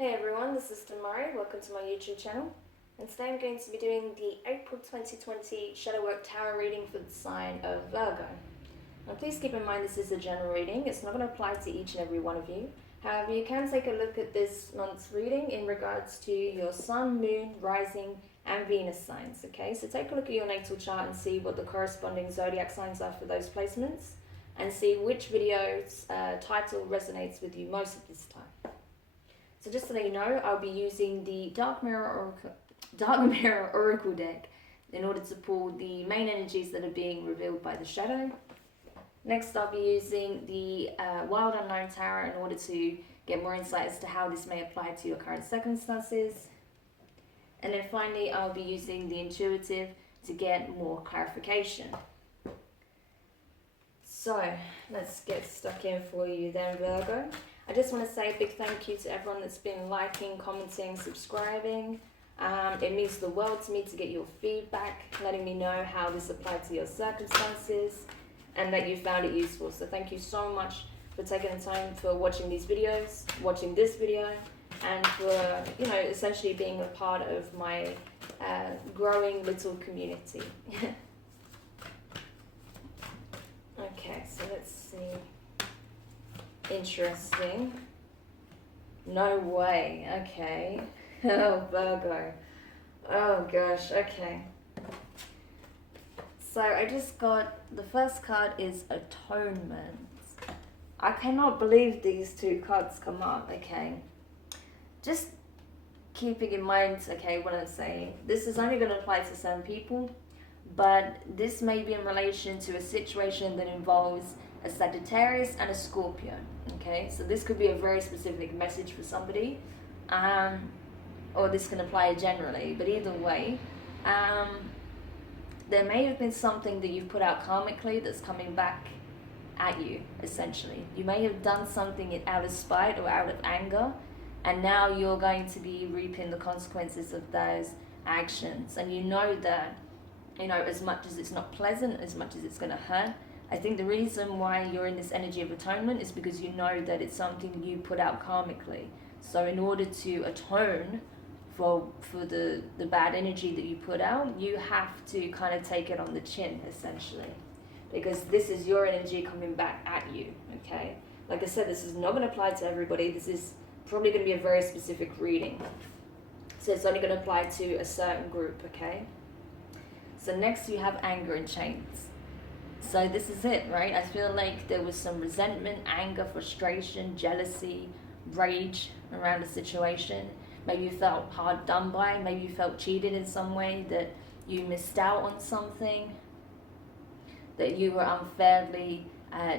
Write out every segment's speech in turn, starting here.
Hey everyone, this is Demari. Welcome to my YouTube channel. And today I'm going to be doing the April 2020 Shadow Work Tarot reading for the sign of Virgo. Now please keep in mind this is a general reading. It's not going to apply to each and every one of you. However, you can take a look at this month's reading in regards to your Sun, Moon, Rising and Venus signs. Okay, so take a look at your natal chart and see what the corresponding zodiac signs are for those placements. And see which video's title resonates with you most at this time. So just to let you know, I'll be using the Dark Mirror Oracle deck in order to pull the main energies that are being revealed by the shadow. Next, I'll be using the Wild Unknown Tarot in order to get more insight as to how this may apply to your current circumstances. And then finally, I'll be using the Intuitive to get more clarification. So, let's get stuck in for you then, Virgo. I just want to say a big thank you to everyone that's been liking, commenting, subscribing. It means the world to me to get your feedback, letting me know how this applied to your circumstances and that you found it useful. So thank you so much for taking the time for watching these videos, watching this video, and for, essentially being a part of my growing little community. Okay, so let's see. Interesting. No way. Okay. Oh, Virgo. Oh gosh. Okay. So I just got, the first card is Atonement. I cannot believe these two cards come up. Okay. Just keeping in mind, okay, what I'm saying. This is only going to apply to some people, but this may be in relation to a situation that involves a Sagittarius and a Scorpio. Okay, so this could be a very specific message for somebody, or this can apply generally, but either way, there may have been something that you've put out karmically that's coming back at you, essentially. You may have done something out of spite or out of anger, and now you're going to be reaping the consequences of those actions. And you know that, as much as it's not pleasant, as much as it's going to hurt, I think the reason why you're in this energy of atonement is because you know that it's something you put out karmically. So in order to atone for the bad energy that you put out, you have to kind of take it on the chin, essentially. Because this is your energy coming back at you, okay? Like I said, this is not going to apply to everybody. This is probably going to be a very specific reading. So it's only going to apply to a certain group, okay? So next you have Anger and Chains. So this is it, right? I feel like there was some resentment, anger, frustration, jealousy, rage around the situation. Maybe you felt hard done by. Maybe you felt cheated in some way, that you missed out on something, that you were unfairly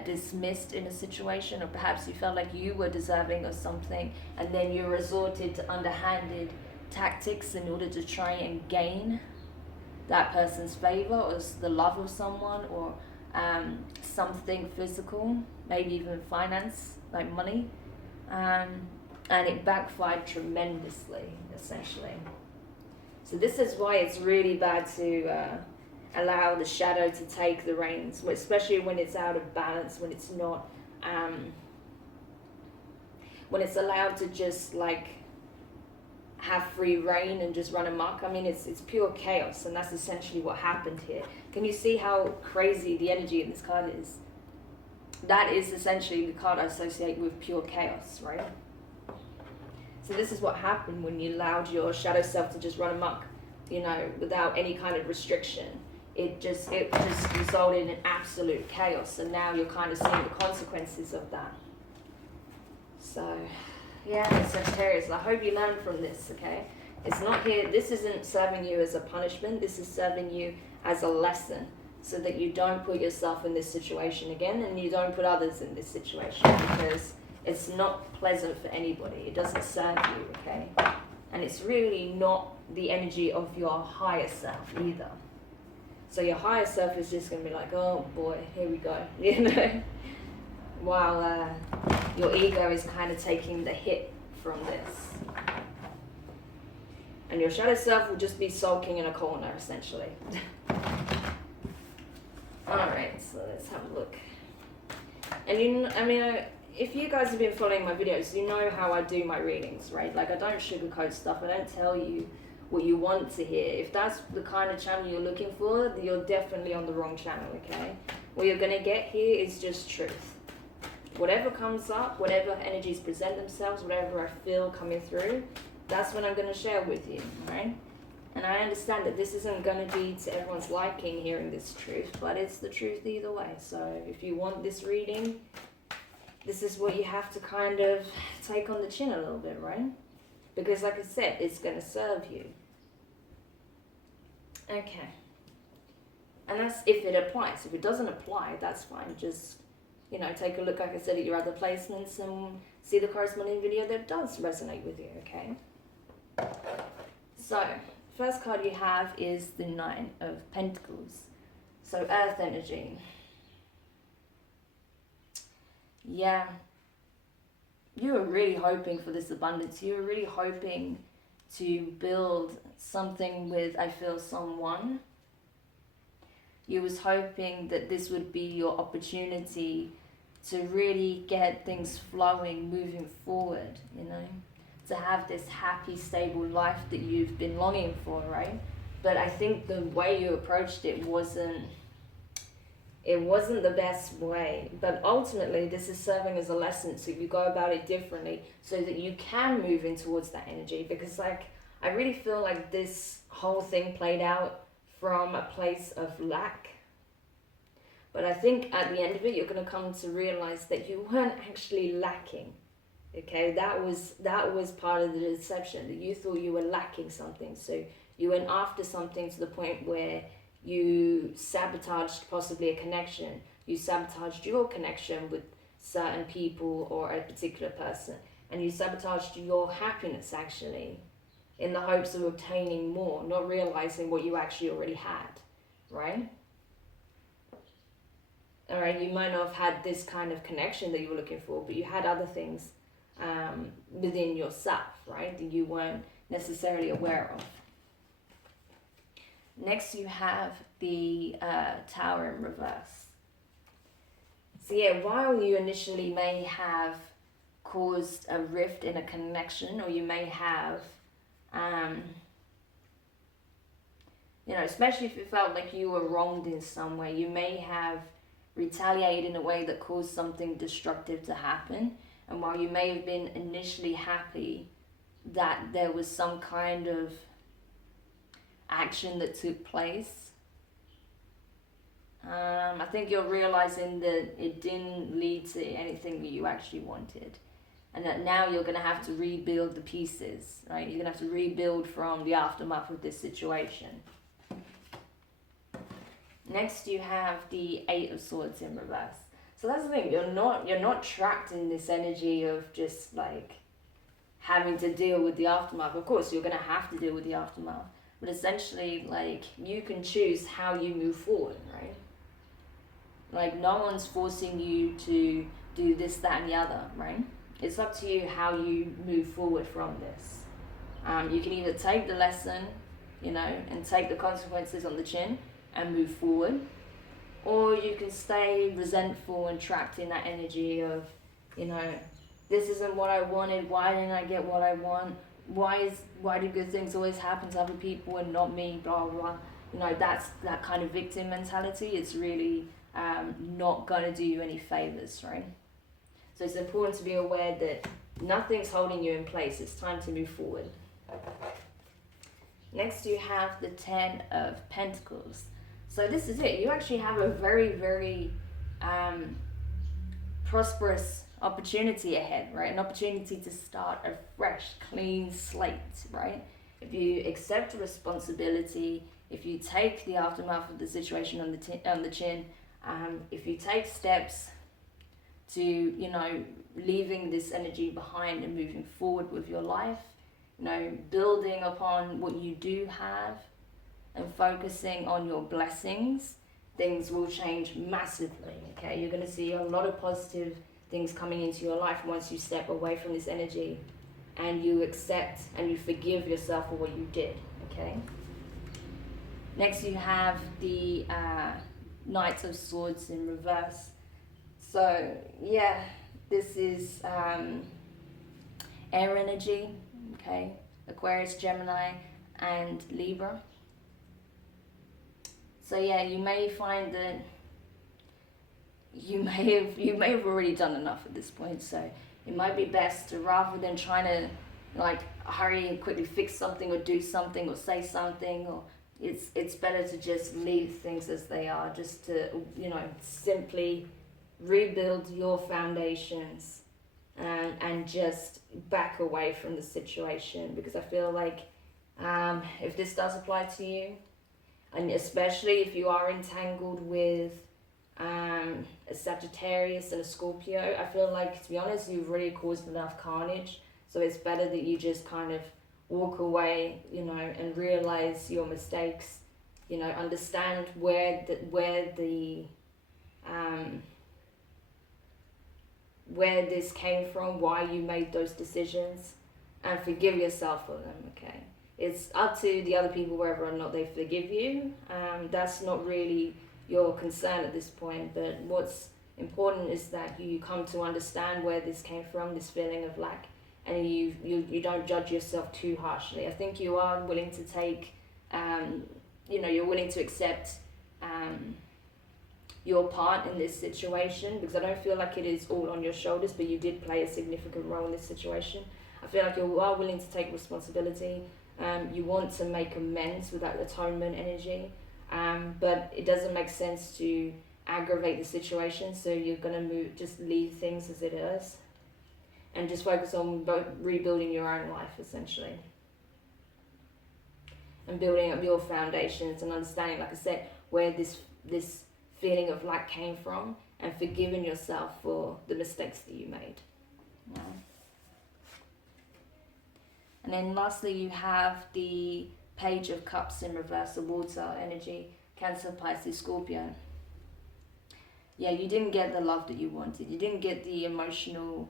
dismissed in a situation, or perhaps you felt like you were deserving of something and then you resorted to underhanded tactics in order to try and gain that person's favor, or the love of someone, or something physical, maybe even finance, like money, and it backfired tremendously, essentially. So this is why it's really bad to allow the shadow to take the reins, especially when it's out of balance, when it's not, when it's allowed to just have free reign and just run amok. I mean, it's pure chaos, and that's essentially what happened here. Can you see how crazy the energy in this card is? That is essentially the card I associate with pure chaos, right? So this is what happened when you allowed your shadow self to just run amok, without any kind of restriction. It just resulted in absolute chaos, and now you're kind of seeing the consequences of that. So yeah, Sagittarius, I hope you learn from this, okay? It's not here, this isn't serving you as a punishment, this is serving you as a lesson, so that you don't put yourself in this situation again, and you don't put others in this situation, because it's not pleasant for anybody. It doesn't serve you, okay? And it's really not the energy of your higher self either. So your higher self is just going to be like, oh boy, here we go, while your ego is kind of taking the hit from this. And your shadow self will just be sulking in a corner, essentially. Alright, so let's have a look. And if you guys have been following my videos, you know how I do my readings, right? Like, I don't sugarcoat stuff. I don't tell you what you want to hear. If that's the kind of channel you're looking for, you're definitely on the wrong channel, okay? What you're going to get here is just truth. Whatever comes up, whatever energies present themselves, whatever I feel coming through, that's what I'm going to share with you, right? And I understand that this isn't going to be to everyone's liking hearing this truth, but it's the truth either way. So if you want this reading, this is what you have to kind of take on the chin a little bit, right? Because like I said, it's going to serve you. Okay. And that's if it applies. If it doesn't apply, that's fine. Just, you know, take a look, like I said, at your other placements and see the corresponding video that does resonate with you, okay? So, first card you have is the Nine of Pentacles. So, Earth energy. Yeah. You were really hoping for this abundance. You were really hoping to build something with, I feel, someone. You was hoping that this would be your opportunity to really get things flowing, moving forward, you know, to have this happy, stable life that you've been longing for, right? But I think the way you approached it wasn't the best way. But ultimately, this is serving as a lesson, so you go about it differently so that you can move in towards that energy. Because, like, I really feel like this whole thing played out from a place of lack. But I think at the end of it, you're going to come to realize that you weren't actually lacking. Okay, that was part of the deception, that you thought you were lacking something. So you went after something to the point where you sabotaged possibly a connection. You sabotaged your connection with certain people or a particular person. And you sabotaged your happiness, actually, in the hopes of obtaining more, not realizing what you actually already had, right? All right, you might not have had this kind of connection that you were looking for, but you had other things within yourself, right, that you weren't necessarily aware of. Next, you have the Tower in reverse. So yeah, while you initially may have caused a rift in a connection, or you may have, you know, especially if it felt like you were wronged in some way, you may have retaliated in a way that caused something destructive to happen. And while you may have been initially happy that there was some kind of action that took place, I think you're realizing that it didn't lead to anything that you actually wanted. And that now you're going to have to rebuild the pieces, right? You're going to have to rebuild from the aftermath of this situation. Next, you have the Eight of Swords in reverse. So that's the thing, you're not trapped in this energy of just like having to deal with the aftermath. Of course, you're going to have to deal with the aftermath. But essentially, like, you can choose how you move forward, right? Like, no one's forcing you to do this, that, and the other, right? It's up to you how you move forward from this. You can either take the lesson, you know, and take the consequences on the chin and move forward, or you can stay resentful and trapped in that energy of, you know, this isn't what I wanted, why didn't I get what I want, why do good things always happen to other people and not me, blah blah. You know, that's that kind of victim mentality. It's really not going to do you any favors, right? So it's important to be aware that nothing's holding you in place. It's time to move forward. Next, you have the Ten of Pentacles. So this is it. You actually have a very, very prosperous opportunity ahead, right? An opportunity to start a fresh, clean slate, right? If you accept responsibility, if you take the aftermath of the situation on the chin, if you take steps to, you know, leaving this energy behind and moving forward with your life, you know, building upon what you do have and focusing on your blessings, things will change massively, okay? You're going to see a lot of positive things coming into your life once you step away from this energy and you accept and you forgive yourself for what you did, okay? Next, you have the Knight of Swords in reverse. So, yeah, This is air energy, okay? Aquarius, Gemini, and Libra. So yeah, you may find that you may have already done enough at this point. So it might be best to, rather than trying to like hurry and quickly fix something or do something or say something, or it's better to just leave things as they are, just to, you know, simply rebuild your foundations and just back away from the situation. Because I feel like if this does apply to you, and especially if you are entangled with a Sagittarius and a Scorpio, I feel like, to be honest, you've already caused enough carnage. So it's better that you just kind of walk away, you know, and realize your mistakes, you know, understand where this came from, why you made those decisions, and forgive yourself for them, okay? It's up to the other people whether or not they forgive you. That's not really your concern at this point, but what's important is that you come to understand where this came from, this feeling of lack, and you don't judge yourself too harshly. I think you are willing to take, you know, you're willing to accept your part in this situation, because I don't feel like it is all on your shoulders, but you did play a significant role in this situation. I feel like you are willing to take responsibility. You want to make amends with that atonement energy, but it doesn't make sense to aggravate the situation, so you're gonna just leave things as it is, and just focus on rebuilding your own life, essentially, and building up your foundations and understanding, like I said, where this feeling of lack came from, and forgiving yourself for the mistakes that you made. Yeah. And then lastly, you have the Page of Cups in reverse, the water energy, Cancer, Pisces, Scorpio. Yeah, you didn't get the love that you wanted. You didn't get the emotional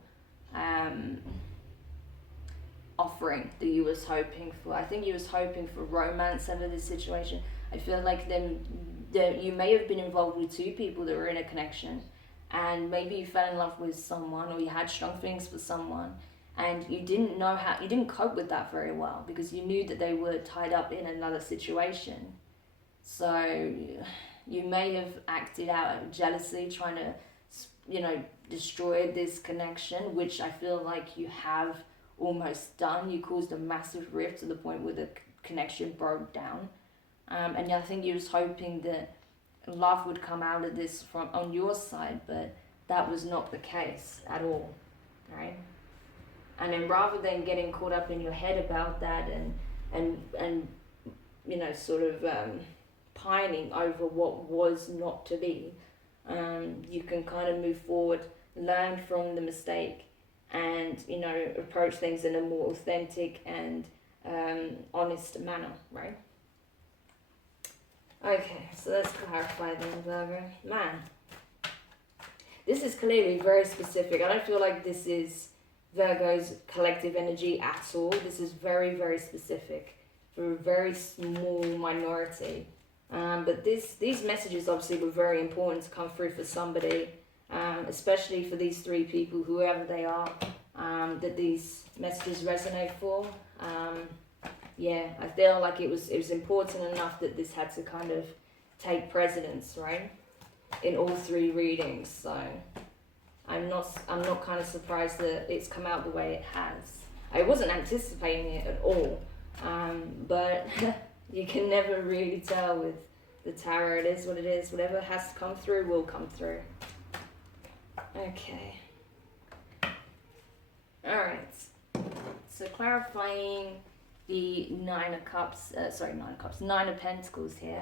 offering that you was hoping for. I think you was hoping for romance out of this situation. I feel like you may have been involved with two people that were in a connection, and maybe you fell in love with someone, or you had strong feelings for someone, and you didn't cope with that very well, because you knew that they were tied up in another situation. So you may have acted out of jealousy, trying to, you know, destroy this connection, which I feel like you have almost done. You caused a massive rift to the point where the connection broke down. And I think you was hoping that love would come out of this from on your side, but that was not the case at all, right? And then rather than getting caught up in your head about that and you know, sort of pining over what was not to be, you can kind of move forward, learn from the mistake, and, you know, approach things in a more authentic and honest manner, right? Okay, so let's clarify then, Virgo. Man, this is clearly very specific. I don't feel like this is Virgo's collective energy at all. This is very, very specific for a very small minority. But these messages obviously were very important to come through for somebody, especially for these three people, whoever they are, that these messages resonate for. Yeah, I feel like it was important enough that this had to kind of take precedence, right, in all three readings. So I'm not kind of surprised that it's come out the way it has. I wasn't anticipating it at all, but you can never really tell with the tarot. It is what it is. Whatever has to come through will come through. Okay. All right. So clarifying the Nine of Pentacles here.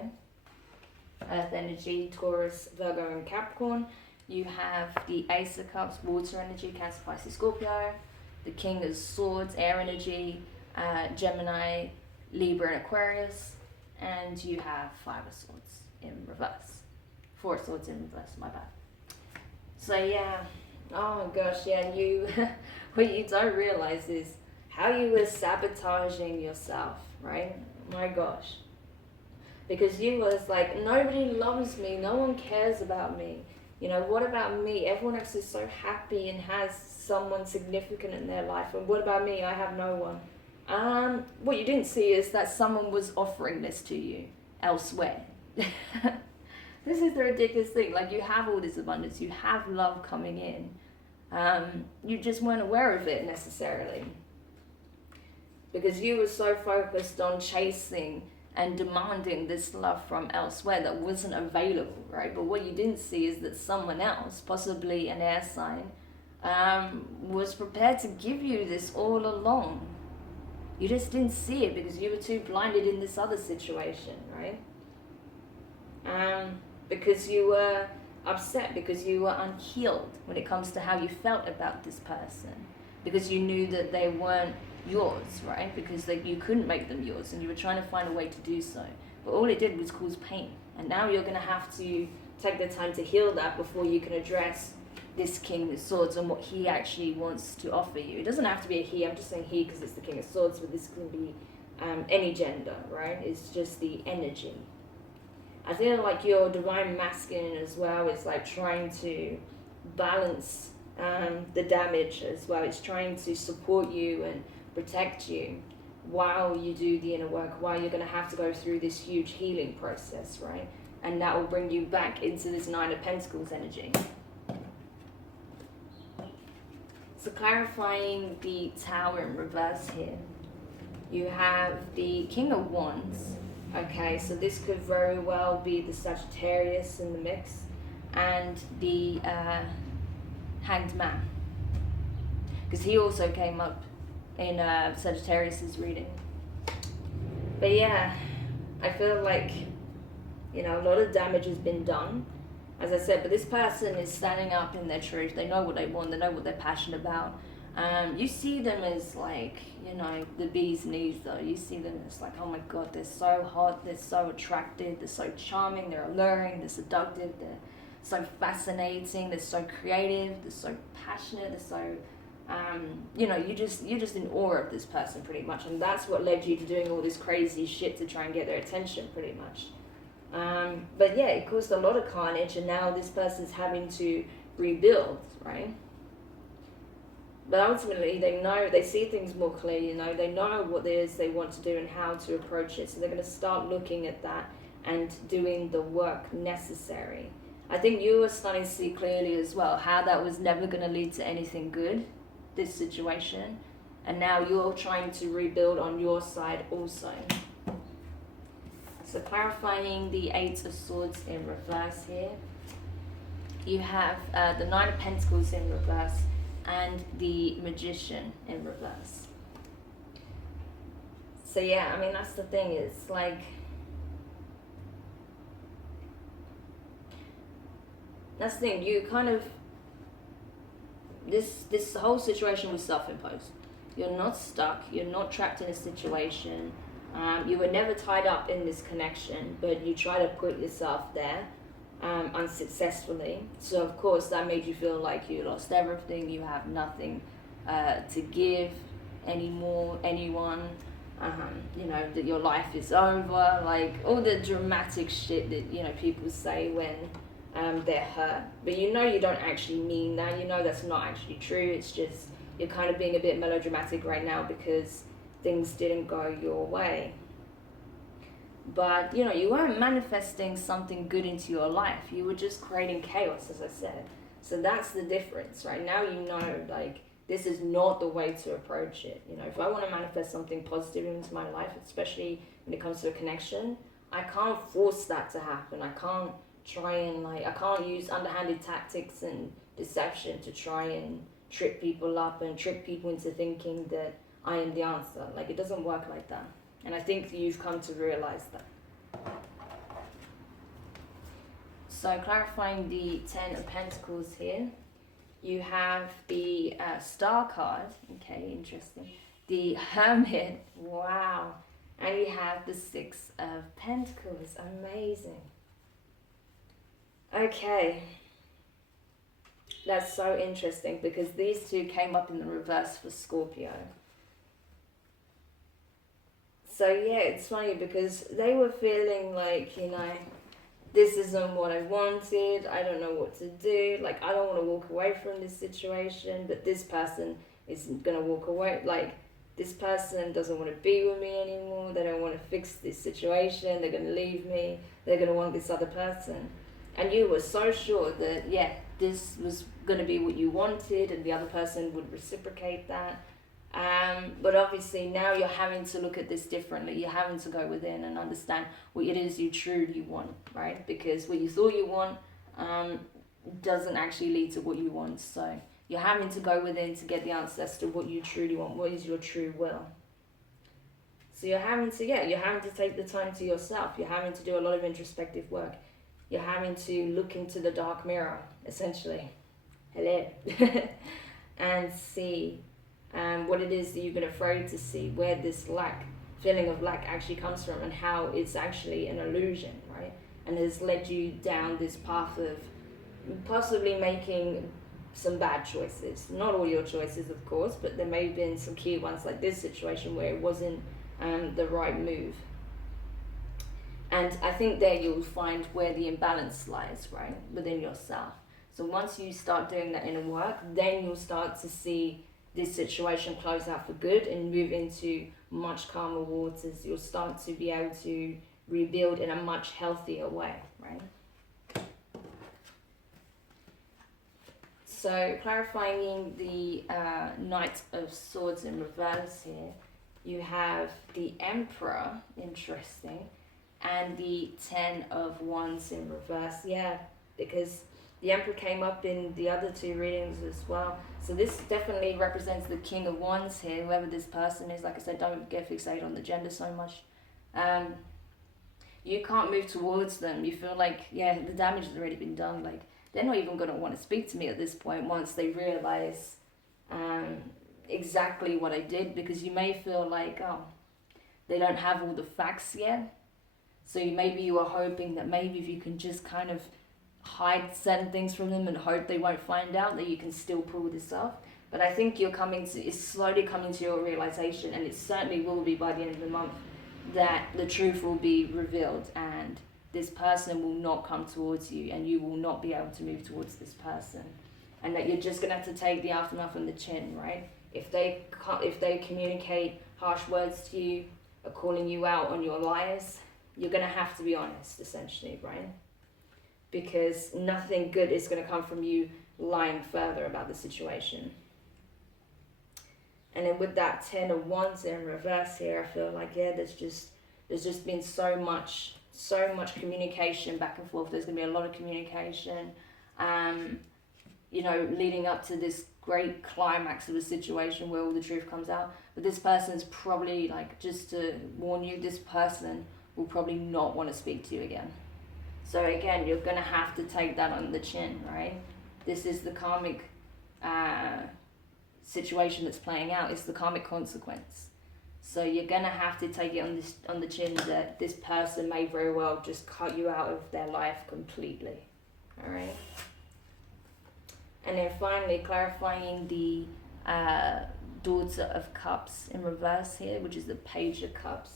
Earth energy, Taurus, Virgo, and Capricorn. You have the Ace of Cups, water energy, Cancer, Pisces, Scorpio. The King of Swords, air energy, Gemini, Libra, and Aquarius. And you have Five of Swords in reverse. Four of Swords in reverse, my bad. So yeah, oh my gosh, yeah, you, what you don't realize is how you were sabotaging yourself, right? My gosh. Because you was like, nobody loves me, no one cares about me. You know, what about me? Everyone else is so happy and has someone significant in their life. And what about me? I have no one. What you didn't see is that someone was offering this to you elsewhere. This is the ridiculous thing. Like, you have all this abundance, you have love coming in. You just weren't aware of it necessarily. Because you were so focused on chasing and demanding this love from elsewhere that wasn't available, right? But what you didn't see is that someone else, possibly an air sign, was prepared to give you this all along. You just didn't see it because you were too blinded in this other situation, right? Because you were upset, because you were unhealed when it comes to how you felt about this person, because you knew that they weren't yours, right? Because you couldn't make them yours, and you were trying to find a way to do so. But all it did was cause pain. And now you're going to have to take the time to heal that before you can address this King of Swords and what he actually wants to offer you. It doesn't have to be a he. I'm just saying he because it's the King of Swords, but this can be any gender, right? It's just the energy. I feel like your divine masculine as well is like trying to balance the damage as well. It's trying to support you and protect you while you do the inner work, while you're going to have to go through this huge healing process, right? And that will bring you back into this Nine of Pentacles energy. So clarifying the Tower in reverse here, you have the King of Wands. Okay, so this could very well be the Sagittarius in the mix, and the Hanged Man, because he also came up in Sagittarius's reading. But yeah, I feel like, you know, a lot of damage has been done, as I said, but this person is standing up in their truth. They know what they want, they know what they're passionate about. You see them as like, you know, the bee's knees though. You see them as like, oh my God, they're so hot, they're so attractive, they're so charming, they're alluring, they're seductive, they're so fascinating, they're so creative, they're so passionate, they're so, you know, you're just in awe of this person pretty much. And that's what led you to doing all this crazy shit to try and get their attention pretty much. But yeah, it caused a lot of carnage, and now this person's having to rebuild, right? But ultimately, they see things more clearly, you know, they know what it is they want to do and how to approach it. So they're going to start looking at that and doing the work necessary. I think you were starting to see clearly as well how that was never going to lead to anything good, this situation. And now you're trying to rebuild on your side also. So clarifying the Eight of Swords in reverse here. You have the Nine of Pentacles in reverse, and the Magician in reverse. So yeah, I mean, that's the thing, it's like, that's the thing, you kind of, this whole situation was self-imposed. You're not stuck, you're not trapped in a situation, you were never tied up in this connection, but you try to put yourself there. Unsuccessfully. So of course that made you feel like you lost everything, you have nothing to give anymore, anyone, you know, that your life is over, like all the dramatic shit that, you know, people say when they're hurt. But you know you don't actually mean that, you know that's not actually true, it's just you're kind of being a bit melodramatic right now because things didn't go your way. But, you know, you weren't manifesting something good into your life. You were just creating chaos, as I said. So that's the difference, right? Now you know, like, this is not the way to approach it. You know, if I want to manifest something positive into my life, especially when it comes to a connection, I can't force that to happen. I can't try and, like, I can't use underhanded tactics and deception to try and trip people up and trick people into thinking that I am the answer. Like, it doesn't work like that. And I think you've come to realize that. So clarifying the Ten of Pentacles here, you have the Star card, okay, interesting. The Hermit, wow. And you have the Six of Pentacles, amazing. Okay. That's so interesting because these two came up in the reverse for Scorpio. So yeah, it's funny because they were feeling like, you know, this isn't what I wanted, I don't know what to do, like I don't want to walk away from this situation, but this person isn't gonna walk away, like this person doesn't want to be with me anymore, they don't want to fix this situation, they're gonna leave me, they're gonna want this other person. And you were so sure that, yeah, this was gonna be what you wanted and the other person would reciprocate that. But obviously now you're having to look at this differently. You're having to go within and understand what it is you truly want, right? Because what you thought you want doesn't actually lead to what you want. So you're having to go within to get the answer as to what you truly want. What is your true will? So you're having to, you're having to take the time to yourself. You're having to do a lot of introspective work. You're having to look into the dark mirror, essentially. Hello. And see what it is that you've been afraid to see, where this feeling of lack actually comes from, and how it's actually an illusion, right? And has led you down this path of possibly making some bad choices. Not all your choices, of course, but there may have been some key ones like this situation where it wasn't the right move. And I think there you'll find where the imbalance lies, right, within yourself. So once you start doing that inner work, then you'll start to see this situation close out for good and move into much calmer waters. You'll start to be able to rebuild in a much healthier way, right? So clarifying the Knight of Swords in reverse here, you have the Emperor, interesting, and the Ten of Wands in reverse. Yeah, because the Emperor came up in the other two readings as well. So this definitely represents the King of Wands here, whoever this person is. Like I said, don't get fixated on the gender so much. You can't move towards them. You feel like, the damage has already been done. Like, they're not even going to want to speak to me at this point once they realize exactly what I did, because you may feel like, they don't have all the facts yet. So maybe you are hoping that maybe if you can just kind of hide certain things from them and hope they won't find out, that you can still pull this off. But I think it's slowly coming to your realization, and it certainly will be by the end of the month, that the truth will be revealed and this person will not come towards you and you will not be able to move towards this person. And that you're just going to have to take the aftermath on the chin, right? If they communicate harsh words to you or calling you out on your lies, you're going to have to be honest, essentially, right? Because nothing good is going to come from you lying further about the situation. And then with that Ten of Wands in reverse here, I feel like, there's just been so much communication back and forth. There's going to be a lot of communication, leading up to this great climax of a situation where all the truth comes out. But this person's probably, like, just to warn you, this person will probably not want to speak to you again. So again, you're going to have to take that on the chin, right? This is the karmic situation that's playing out. It's the karmic consequence. So you're going to have to take it on the chin that this person may very well just cut you out of their life completely. All right? And then finally, clarifying the Daughter of Cups in reverse here, which is the Page of Cups.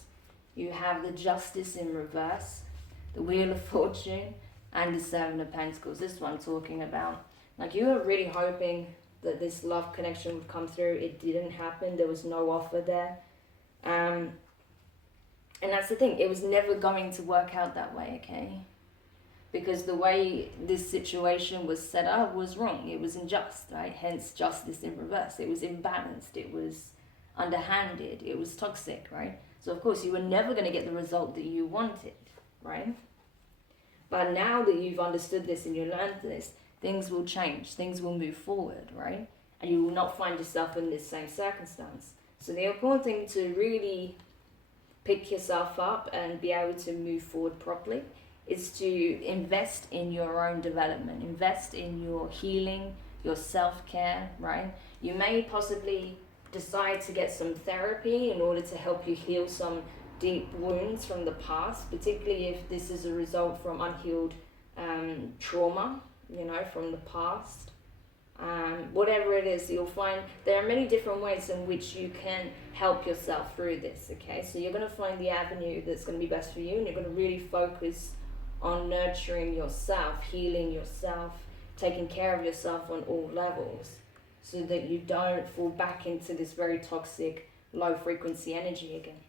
You have the Justice in reverse, the Wheel of Fortune, and the Seven of Pentacles. This is what I'm talking about. Like, you were really hoping that this love connection would come through. It didn't happen. There was no offer there. And that's the thing. It was never going to work out that way, okay? Because the way this situation was set up was wrong. It was unjust, right? Hence, justice in reverse. It was imbalanced. It was underhanded. It was toxic, right? So, of course, you were never going to get the result that you wanted, right? But now that you've understood this and you learned this, things will change. Things will move forward, right? And you will not find yourself in this same circumstance. So the important thing to really pick yourself up and be able to move forward properly is to invest in your own development. Invest in your healing, your self-care, right? You may possibly decide to get some therapy in order to help you heal some deep wounds from the past, particularly if this is a result from unhealed trauma, from the past. Whatever it is, you'll find there are many different ways in which you can help yourself through this, okay? So you're going to find the avenue that's going to be best for you, and you're going to really focus on nurturing yourself, healing yourself, taking care of yourself on all levels, so that you don't fall back into this very toxic, low frequency energy again.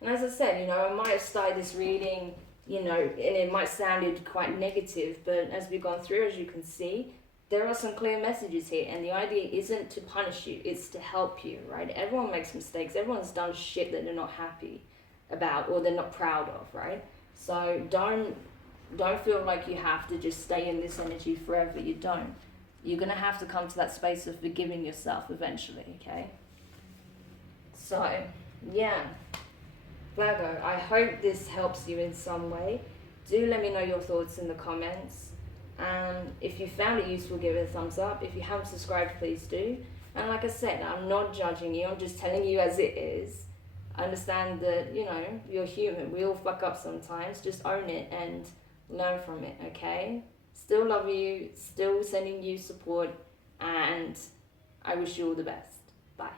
And as I said, you know, I might have started this reading, you know, and it might sounded quite negative, but as we've gone through, as you can see, there are some clear messages here, and the idea isn't to punish you, it's to help you, right? Everyone makes mistakes, everyone's done shit that they're not happy about or they're not proud of, right? So don't feel like you have to just stay in this energy forever. You don't. You're gonna have to come to that space of forgiving yourself eventually, okay? So, yeah. Virgo, I hope this helps you in some way. Do let me know your thoughts in the comments. And if you found it useful, give it a thumbs up. If you haven't subscribed, please do. And like I said, I'm not judging you, I'm just telling you as it is. Understand that, you know, you're human. We all fuck up sometimes. Just own it and learn from it, okay? Still love you, still sending you support, and I wish you all the best. Bye.